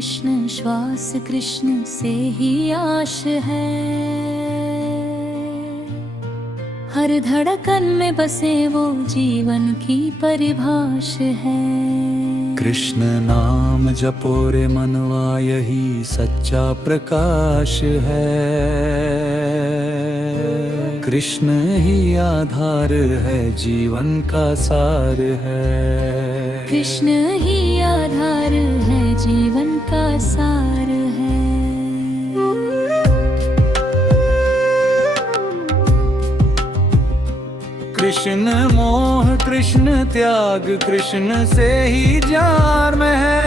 कृष्ण, श्वास कृष्ण से ही आश है। हर धड़कन में बसे वो जीवन की परिभाष है। कृष्ण नाम जपो रे मनवा, यही सच्चा प्रकाश है। कृष्ण ही आधार है, जीवन का सार है। कृष्ण ही आधार है, जीवन का सार है। कृष्ण मोह कृष्ण त्याग, कृष्ण से ही जार में है।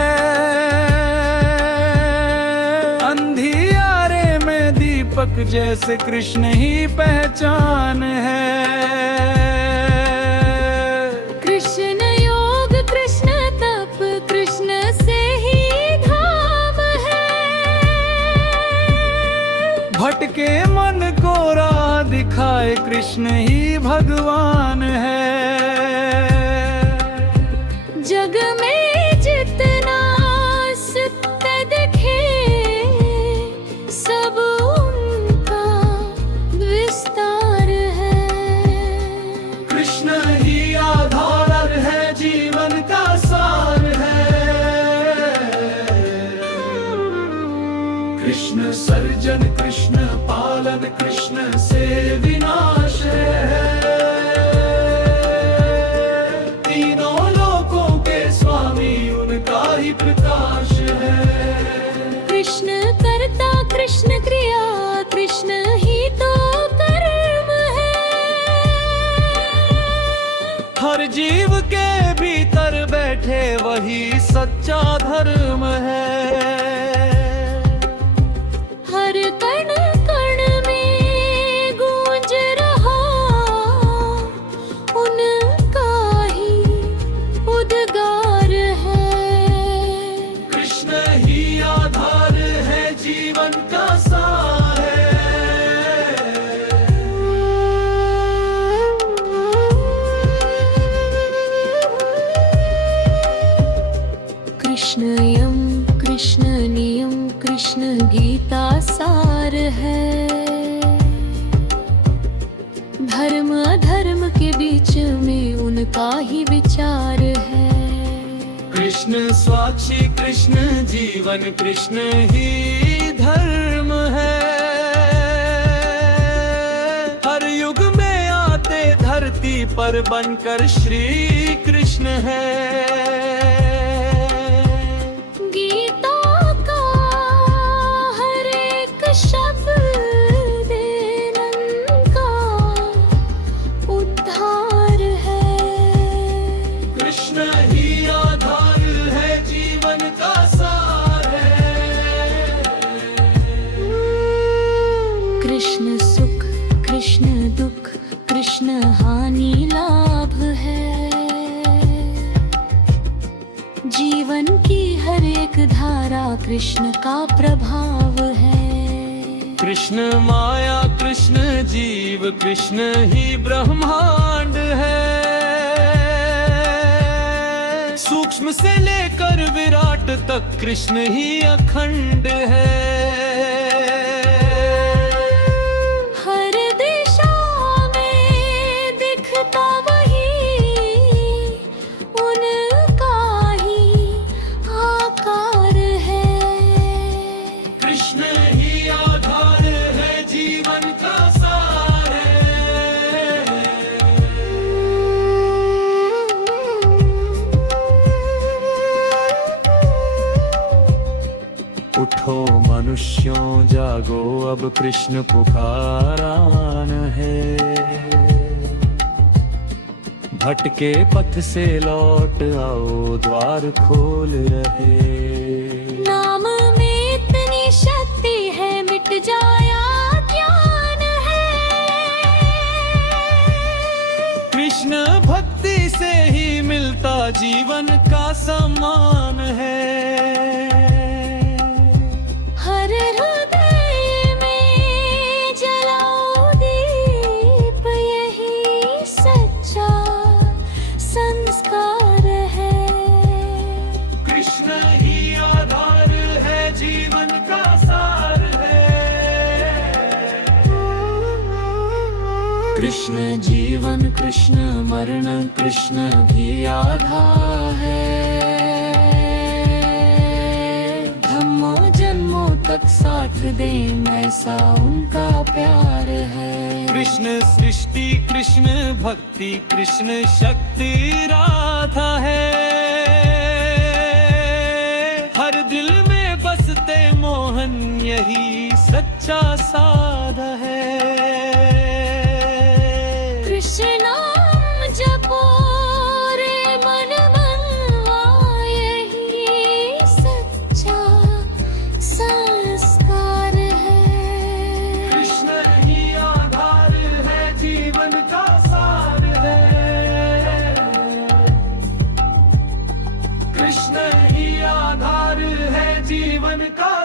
अंधियारे में दीपक जैसे कृष्ण ही पहचान है। कृष्ण योग कृष्ण तप, कृष्ण से ही धाम है। भटके मन को राह दिखाए, कृष्ण ही भगवान है। जग में जितना सत्य दिखे, सब उनका विस्तार है। कृष्ण ही आधार है, जीवन का सार है। कृष्ण सर्जन कृष्ण पालन, कृष्ण से विनाश है। तीनों लोकों के स्वामी उनका ही प्रकाश है। कृष्ण कर्ता कृष्ण क्रिया, कृष्ण ही तो कर्म है। हर जीव के भीतर बैठे वही सच्चा धर्म है। हर कण कण में गूंज रहा उनका ही उद्गार है। कृष्ण ही आधार है, जीवन का सार है। कृष्ण यम कृष्ण नियम, कृष्ण गीता सार है। धर्म अधर्म के बीच में उनका ही विचार है। कृष्ण साक्षी कृष्ण जीवन, कृष्ण ही धर्म है। हर युग में आते धरती पर बनकर श्री कृष्ण है। गीता का हर एक शब्द इनका उद्धार है। कृष्ण ही आधार है, जीवन का सार है। कृष्ण सुख कृष्ण दुख, कृष्ण हानि लाभ है। जीवन की हर एक धारा कृष्ण का प्रभाव है। कृष्ण माया कृष्ण जीव, कृष्ण ही ब्रह्मांड है। सूक्ष्म से लेकर विराट तक कृष्ण ही अखंड है। हर दिशा में दिखता वही उनका ही आकार है। कृष्ण ही आधार है, जीवन का सार है। उठो मनुष्यों जागो, अब कृष्ण पुकारान है। भटके पथ से लौट आओ, द्वार खोल रहे। नाम में इतनी शक्ति है, मिट जाया ज्ञान है। कृष्ण भक्ति से ही मिलता जीवन का सम्मान है। हर हृदय में जलाओ दीप, यही सच्चा संस्कार है। कृष्ण ही आधार है, कृष्ण जीवन, कृष्ण मरण, कृष्ण ही आधार है। जन्मों जन्मों तक साथ दे ऐसा उनका प्यार है। कृष्ण सृष्टि, कृष्ण भक्ति, कृष्ण शक्ति राधा है। हर दिल में बसते मोहन, यही सच्चा साध है। कृष्ण नाम जपो रे मन मनवा, यही सच्चा संस्कार है। कृष्ण ही आधार है, जीवन का सार है। कृष्ण ही आधार है, जीवन का